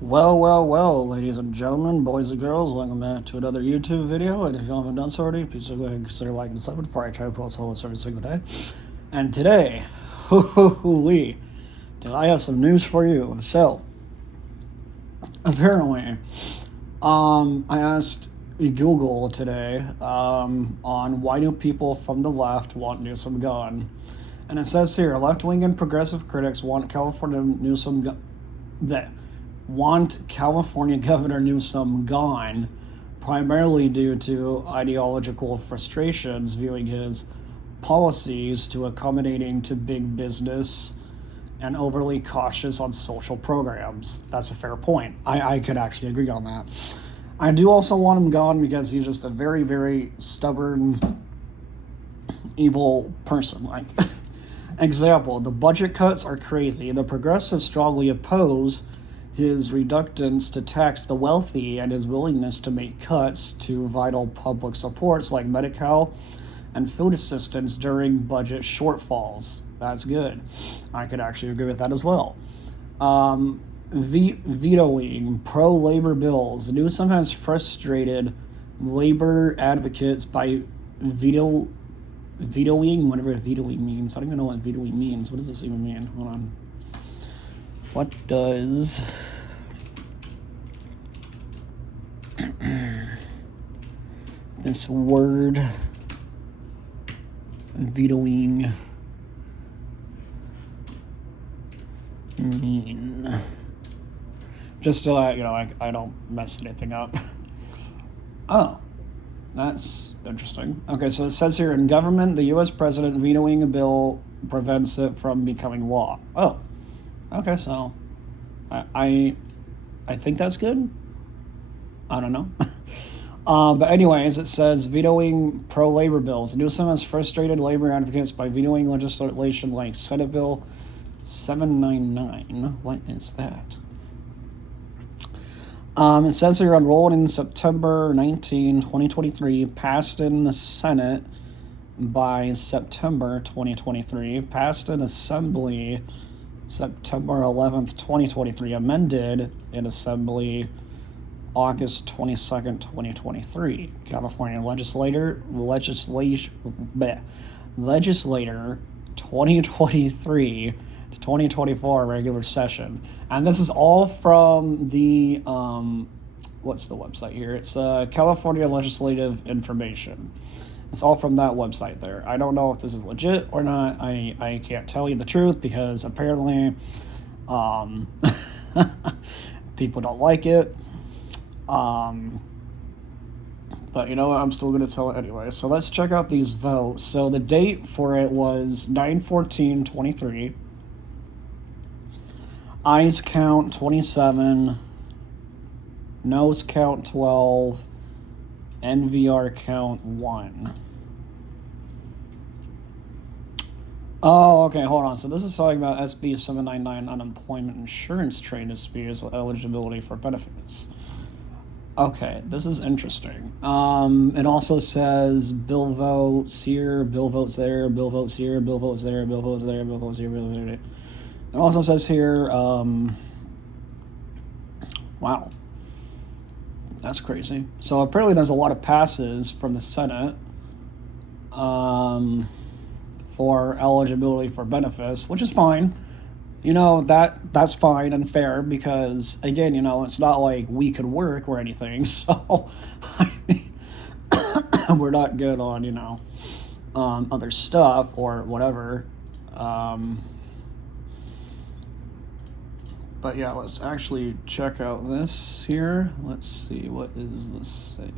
Well, ladies and gentlemen, boys and girls, welcome back to another YouTube video. And if you haven't done so already, please go ahead and consider liking and subbing before I try to post almost every single day. And today, I have some news for you. So, apparently, I asked Google today on why do people from the left want Newsom gone. And it says here, left-wing and progressive critics want California Governor Newsom gone, primarily due to ideological frustrations viewing his policies too accommodating to big business and overly cautious on social programs. That's a fair point. I could actually agree on that. I do also want him gone because he's just a very, very stubborn, evil person. Like, example, the budget cuts are crazy. The progressives strongly oppose his reluctance to tax the wealthy and his willingness to make cuts to vital public supports like Medi-Cal and food assistance during budget shortfalls. That's good. I could actually agree with that as well. Vetoing pro-labor bills. Newsom has frustrated labor advocates by vetoing, whatever vetoing means. I don't even know what vetoing means. What does this even mean? Hold on. What does this word vetoing mean? Just to let you know, I don't mess anything up. Oh, that's interesting. Okay, so it says here, in government, the U.S. president vetoing a bill prevents it from becoming law. Oh, okay, so I think that's good. I don't know. But anyways, it says vetoing pro-labor bills. Newsom has frustrated labor advocates by vetoing legislation like Senate Bill 799. What is that? It says here, enrolled in September 19, 2023, passed in the Senate by September 2023, passed in Assembly September 11th, 2023, amended in Assembly August 22nd, 2023. California legislator 2023 to 2024 regular session. And this is all from the, what's the website here? It's California Legislative Information. It's all from that website there. I don't know if this is legit or not. I can't tell you the truth because apparently people don't like it. But you know what? I'm still going to tell it anyway. So let's check out these votes. So the date for it was 9/14/23. Ayes count 27. Noes count 12. NVR count 1. Oh, okay, hold on. So this is talking about SB 799 unemployment insurance trade disputes with eligibility for benefits. Okay, this is interesting. It also says bill votes here, bill votes there, bill votes here, bill votes there, bill votes there, bill votes here, bill votes there. It also says here, wow, that's crazy. So apparently there's a lot of passes from the Senate for eligibility for benefits, which is fine. You know, that's fine and fair because, again, you know, it's not like we could work or anything. So, I mean, we're not good on, you know, other stuff or whatever. But yeah, let's actually check out this here. Let's see, what does this say?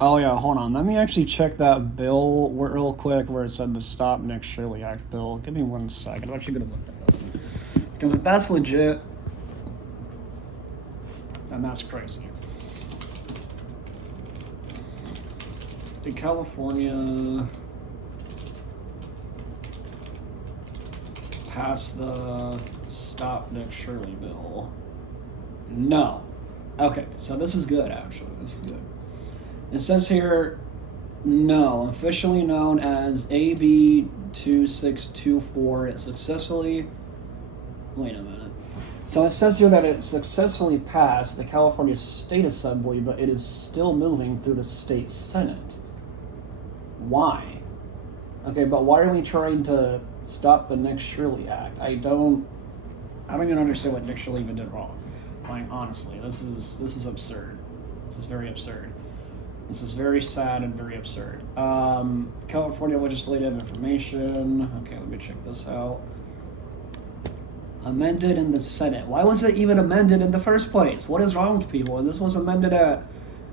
Oh yeah, hold on. Let me actually check that bill real quick where it said the Stop Nick Shirley Act bill. Give me 1 second. I'm actually gonna look that up. Because if that's legit, then that's crazy. Did California pass the Stop Nick Shirley bill? No. Okay, so this is good actually. This is good. It says here, no, officially known as AB 2624. It successfully. Wait a minute. So it says here that it successfully passed the California State Assembly, but it is still moving through the state Senate. Why? Okay, but why are we trying to stop the Nick Shirley Act? I don't even understand what Nick Shirley even did wrong. Like, honestly, this is absurd. This is very absurd. This is very sad and very absurd. California legislative information. Okay, let me check this out. Amended in the Senate. Why was it even amended in the first place? What is wrong with people? And this was amended at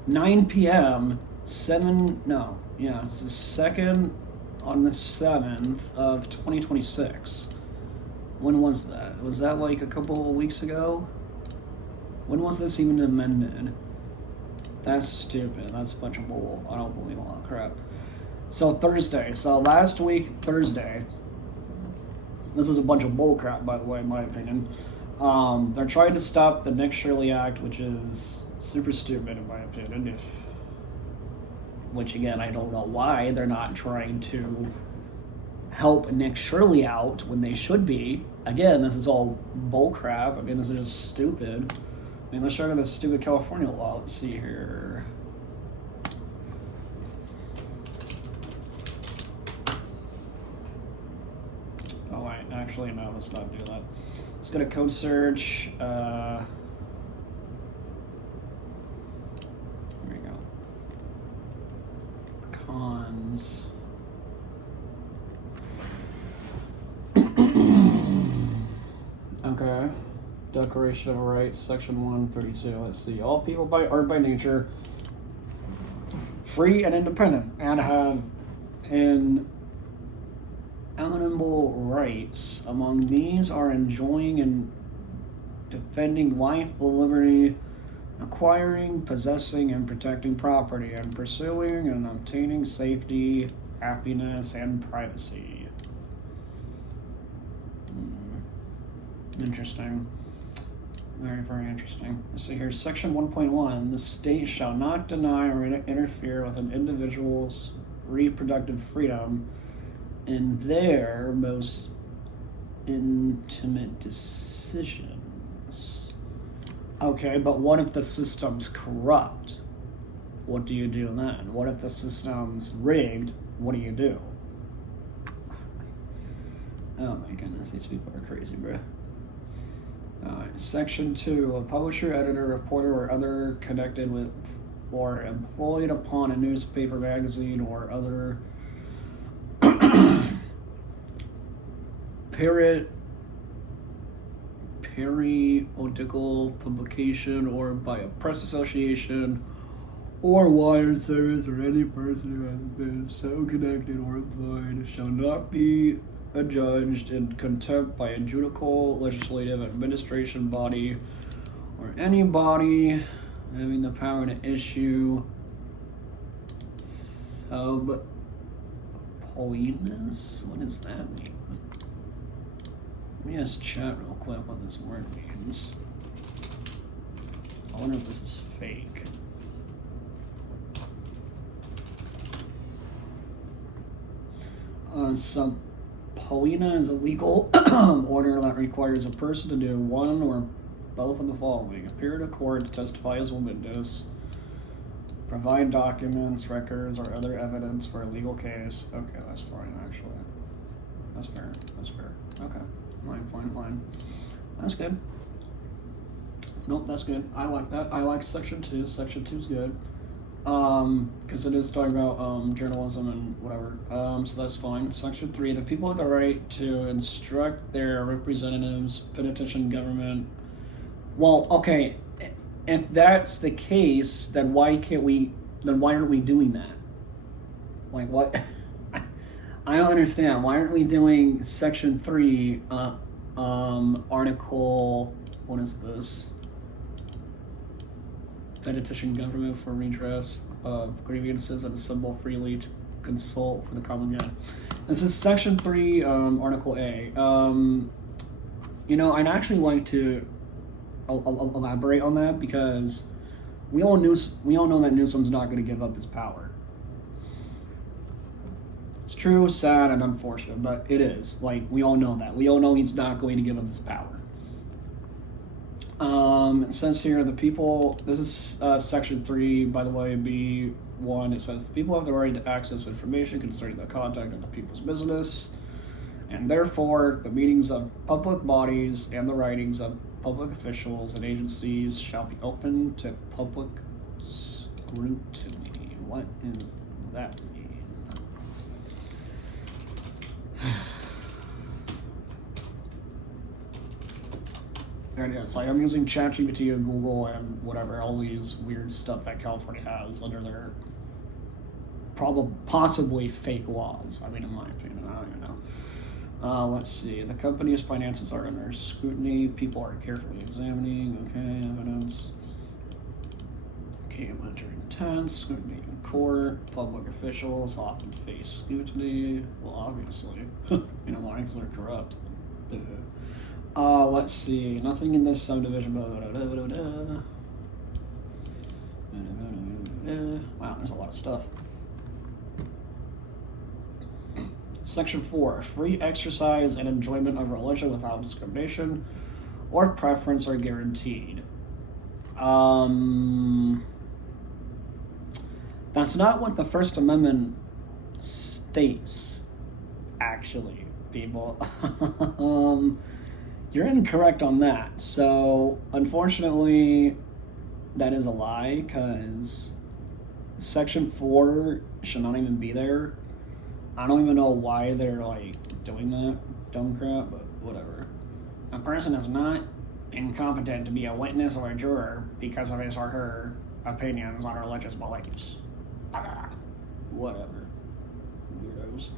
9 p.m. It's the second on the 7th of 2026. When was that? Was that like a couple of weeks ago? When was this even amended? That's stupid. That's a bunch of bull. I don't believe all that crap. So Thursday. So last week, Thursday. This is a bunch of bull crap, by the way, in my opinion. They're trying to stop the Nick Shirley Act, which is super stupid, in my opinion. Which, again, I don't know why they're not trying to help Nick Shirley out when they should be. Again, this is all bull crap. I mean, this is just stupid. I mean, let's check out this stupid California law. Let's see here. Oh, wait. Actually, no, let's not do that. Let's go to code search. Here we go. Cons. Okay. Declaration of Rights, Section 132. Let's see. All people are by nature free and independent and have inalienable rights. Among these are enjoying and defending life, liberty, acquiring, possessing, and protecting property, and pursuing and obtaining safety, happiness, and privacy. Interesting. Very, very interesting. So here's Section 1.1. The state shall not deny or interfere with an individual's reproductive freedom in their most intimate decisions. Okay, but what if the system's corrupt? What do you do then? What if the system's rigged? What do you do? Oh my goodness, these people are crazy, bro. Section 2. A publisher, editor, reporter, or other connected with or employed upon a newspaper, magazine, or other periodical publication, or by a press association or wire service, or any person who has been so connected or employed shall not be adjudged in contempt by a judicial, legislative, administration body, or any body having the power to issue subpoenas. What does that mean? Let me just chat real quick what this word means. I wonder if this is fake. Subpoena is a legal order that requires a person to do one or both of the following: appear to court to testify as a witness, provide documents, records, or other evidence for a legal case. Okay, that's fine, actually. That's fair. That's fair. Okay. Fine. That's good. Nope, that's good. I like that. I like Section 2. Section 2 is good. Because it is talking about journalism and whatever. So that's fine. Section 3. The people have the right to instruct their representatives, petition government. Well, okay. If that's the case, then why aren't we doing that? Like, what? I don't understand. Why aren't we doing Section 3, Article, what is this? Petition government for redress of grievances and assemble freely to consult for the common good. This is Section 3, Article A. I'd actually like to elaborate on that, because we all know that Newsom's not going to give up his power. It's true, sad, and unfortunate, but it is. Like, we all know that. We all know he's not going to give him his power. It says here, the people, this is section 3, by the way, B1, it says, the people have the right to access information concerning the conduct of the people's business, and therefore, the meetings of public bodies and the writings of public officials and agencies shall be open to public scrutiny. What is that mean? And yeah, it's like I'm using ChatGPT and Google and whatever, all these weird stuff that California has under their possibly fake laws. I mean, in my opinion, I don't even know. Let's see. The company's finances are under scrutiny. People are carefully examining. Okay, evidence. Okay, monitoring intense. Scrutiny in court. Public officials often face scrutiny. Well, obviously. You know why? Because they're corrupt. Let's see. Nothing in this subdivision. Wow, there's a lot of stuff. Section 4. Free exercise and enjoyment of religion without discrimination or preference are guaranteed. That's not what the First Amendment states, actually, people. You're incorrect on that. So, unfortunately, that is a lie, because Section 4 should not even be there. I don't even know why they're, like, doing that dumb crap, but whatever. A person is not incompetent to be a witness or a juror because of his or her opinions on religious beliefs. Whatever. Weirdos.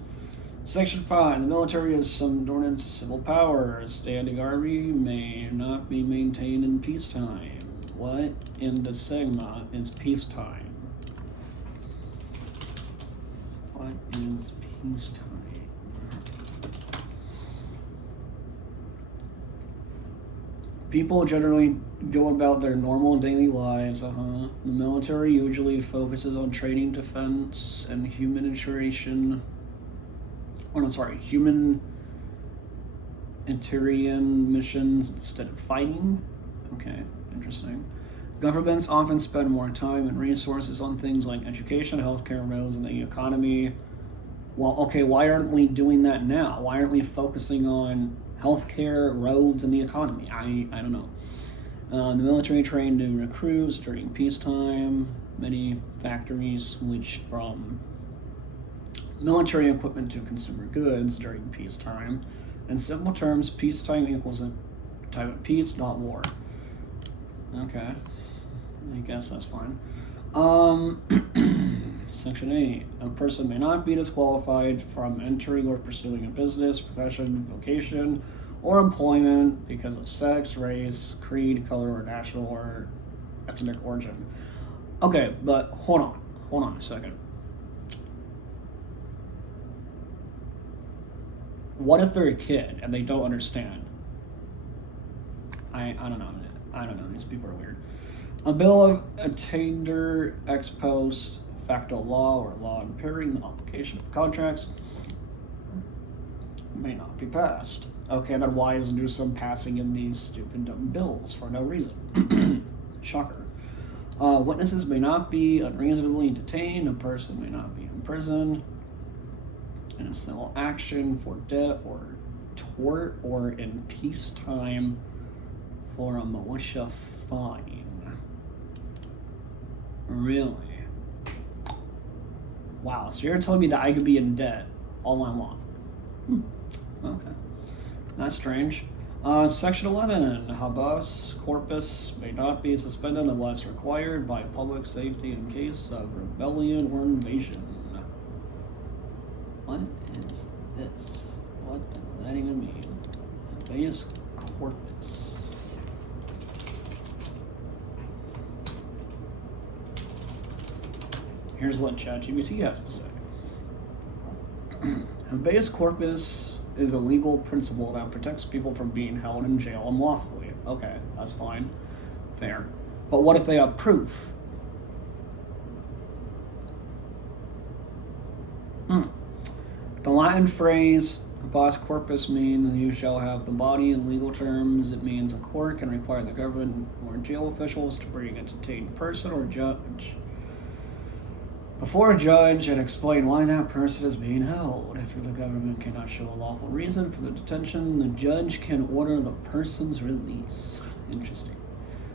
Section 5. The military is subordinate to civil power. A standing army may not be maintained in peacetime. What in the Sigma is peacetime? What is peacetime? People generally go about their normal daily lives. The military usually focuses on training, defense, and humanitarian missions instead of fighting. Okay, interesting. Governments often spend more time and resources on things like education, healthcare, roads, and the economy. Well, okay, why aren't we doing that now? Why aren't we focusing on healthcare, roads, and the economy? I don't know. The military trained new recruits during peacetime. Many factories switch from military equipment to consumer goods during peacetime. In simple terms, peacetime equals a time of peace, not war. Okay, I guess that's fine. Section 8. A person may not be disqualified from entering or pursuing a business, profession, vocation, or employment because of sex, race, creed, color, or national or ethnic origin. Okay, but hold on a second. What if they're a kid and they don't understand? I don't know. These people are weird. A bill of attainder ex post facto law or law impairing the application of contracts may not be passed. Okay, then why is Newsom passing in these stupid dumb bills for no reason? Shocker. Witnesses may not be unreasonably detained. A person may not be imprisoned in a civil action for debt or tort or in peacetime for a militia fine. Really? Wow, so you're telling me that I could be in debt all I want? Okay. That's strange. Section 11. Habeas corpus may not be suspended unless required by public safety in case of rebellion or invasion. What is this? What does that even mean? Habeas corpus. Here's what ChatGPT has to say. Habeas corpus is a legal principle that protects people from being held in jail unlawfully. Okay, that's fine. Fair. But what if they have proof? Latin phrase, habeas corpus, means you shall have the body. In legal terms, it means a court can require the government or jail officials to bring a detained person or judge before a judge and explain why that person is being held. If the government cannot show a lawful reason for the detention, the judge can order the person's release. Interesting.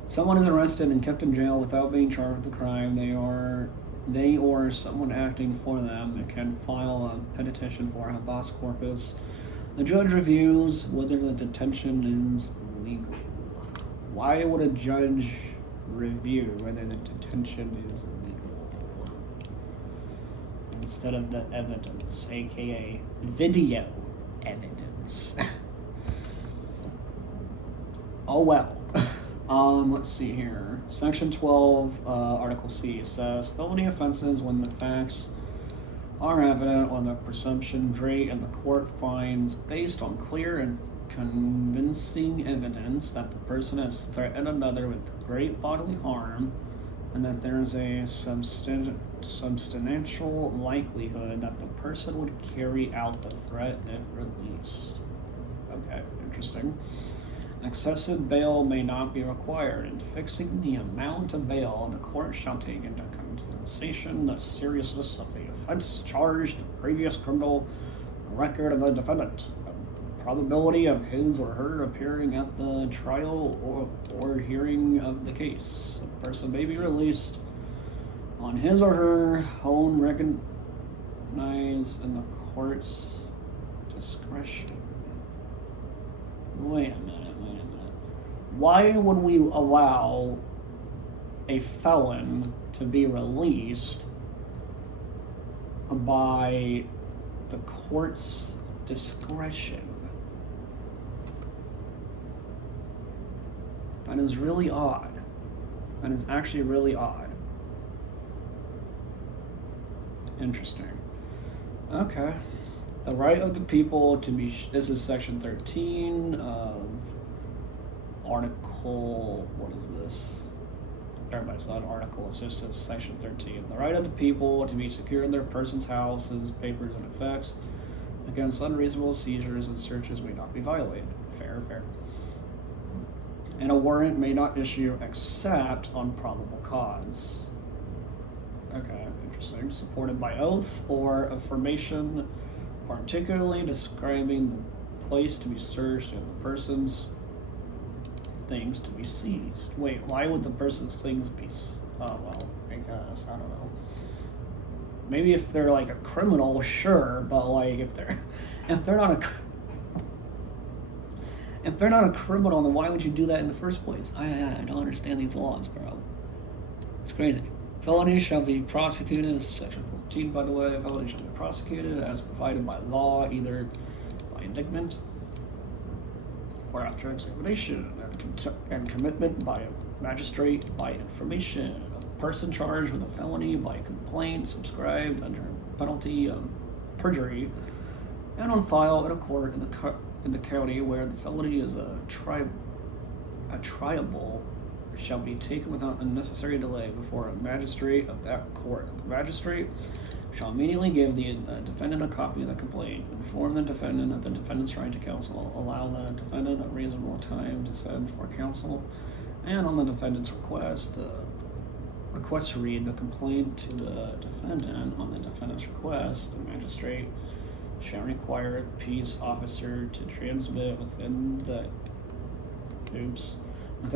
Someone is arrested and kept in jail without being charged with a crime. They or someone acting for them can file a petition for habeas corpus. The judge reviews whether the detention is legal. Why would a judge review whether the detention is legal instead of the evidence, aka video evidence? Oh well. Let's see here. Section 12, Article C says, felony offenses when the facts are evident or the presumption great and the court finds, based on clear and convincing evidence, that the person has threatened another with great bodily harm and that there is a substantial likelihood that the person would carry out the threat if released. Okay, interesting. Excessive bail may not be required. In fixing the amount of bail, the court shall take into consideration the seriousness of the offense charged, the previous criminal record of the defendant, the probability of his or her appearing at the trial or hearing of the case. The person may be released on his or her own recognized in the court's discretion. Wait a minute. Why would we allow a felon to be released by the court's discretion? That is really odd. That is actually really odd. Interesting. Okay. The right of the people to be... This is section 13 of article... What is this? It's not an article, it's just says section 13. The right of the people to be secure in their persons, houses, papers, and effects against unreasonable seizures and searches may not be violated. Fair. And a warrant may not issue except on probable cause. Okay, interesting. Supported by oath or affirmation, particularly describing the place to be searched and the person's things to be seized. Wait, why would the person's things be... Oh, well, I guess, I don't know. Maybe if they're like a criminal, sure, but like if they're not a criminal, then why would you do that in the first place? I don't understand these laws, bro. It's crazy. Felonies shall be prosecuted, this is section 14, by the way. Felonies shall be prosecuted as provided by law, either by indictment or after examination and commitment by a magistrate, by information. A person charged with a felony by complaint subscribed under penalty of perjury and on file in a court in the county where the felony is triable shall be taken without unnecessary delay before a magistrate of that court. The magistrate shall immediately give the defendant a copy of the complaint, inform the defendant of the defendant's right to counsel, allow the defendant a reasonable time to send for counsel, and on the defendant's request to read the complaint to the defendant. On the defendant's request, the magistrate shall require a peace officer to transmit within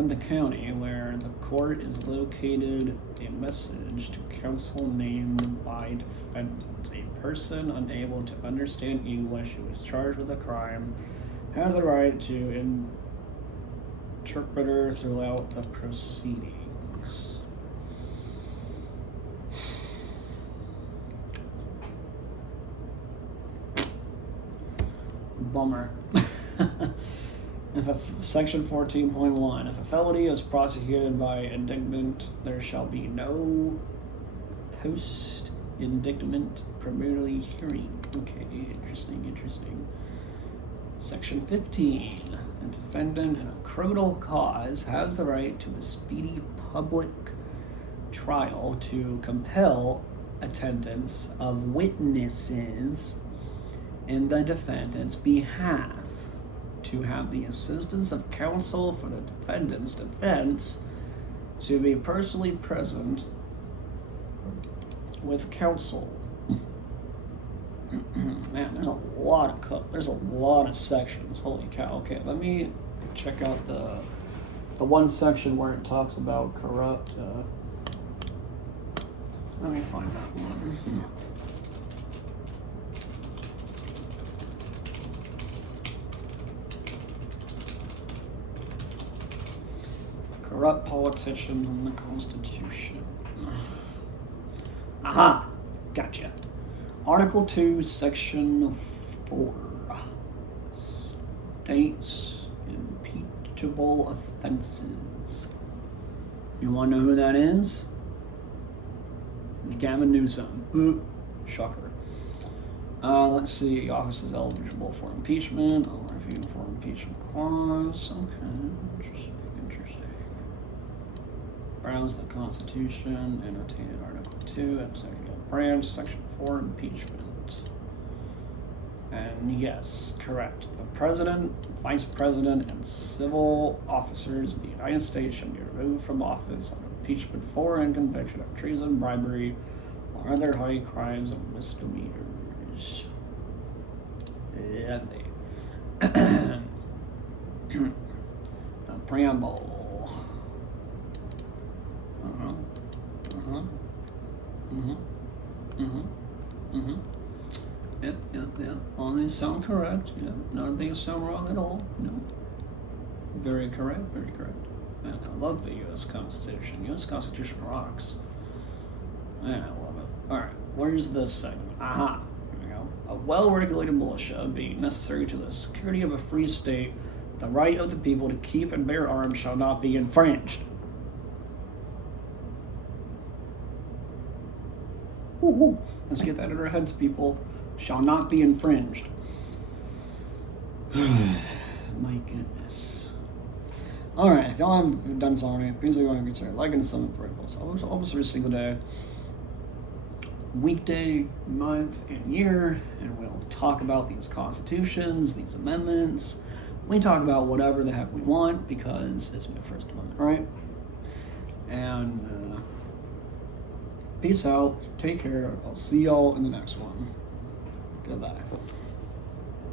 the county where the court is located a message to counsel named by defendant. A person unable to understand English who is charged with a crime has a right to interpreter throughout the proceedings. Bummer. Section 14.1. If a felony is prosecuted by indictment, there shall be no post-indictment preliminary hearing. Okay, interesting. Section 15. A defendant in a criminal cause has the right to a speedy public trial to compel attendance of witnesses in the defendant's behalf, to have the assistance of counsel for the defendant's defense, to be personally present with counsel. Man, there's a lot of sections. Holy cow! Okay, let me check out the one section where it talks about corrupt. Let me find that one. Corrupt politicians in the Constitution. Aha! Gotcha. Article 2, Section 4 states impeachable offenses. You want to know who that is? Gavin Newsom. Shocker. Let's see. Office is eligible for impeachment. I'll review for impeachment clause. Okay. Interesting. Browse the Constitution. Annotated Article 2. Executive branch. Section 4. Impeachment. And yes, correct. The President, Vice President, and civil officers of the United States shall be removed from office on impeachment for and conviction of treason, bribery, or other high crimes and misdemeanors. Lovely. The preamble. Yep. All these sound correct. Yep. None of these sound wrong at all. No. Very correct. Man, I love the U.S. Constitution. U.S. Constitution rocks. Man, I love it. Alright, where's this segment? Aha! Here we go. A well-regulated militia, being necessary to the security of a free state, the right of the people to keep and bear arms shall not be infringed. Ooh. Let's get that in our heads, people. Shall not be infringed. My goodness. Alright, if y'all haven't done so already, please go and consider liking and subbing for it. Almost every single day, weekday, month, and year, and we'll talk about these constitutions, these amendments. We talk about whatever the heck we want because it's my First Amendment, right? And peace out. Take care. I'll see y'all in the next one. Goodbye.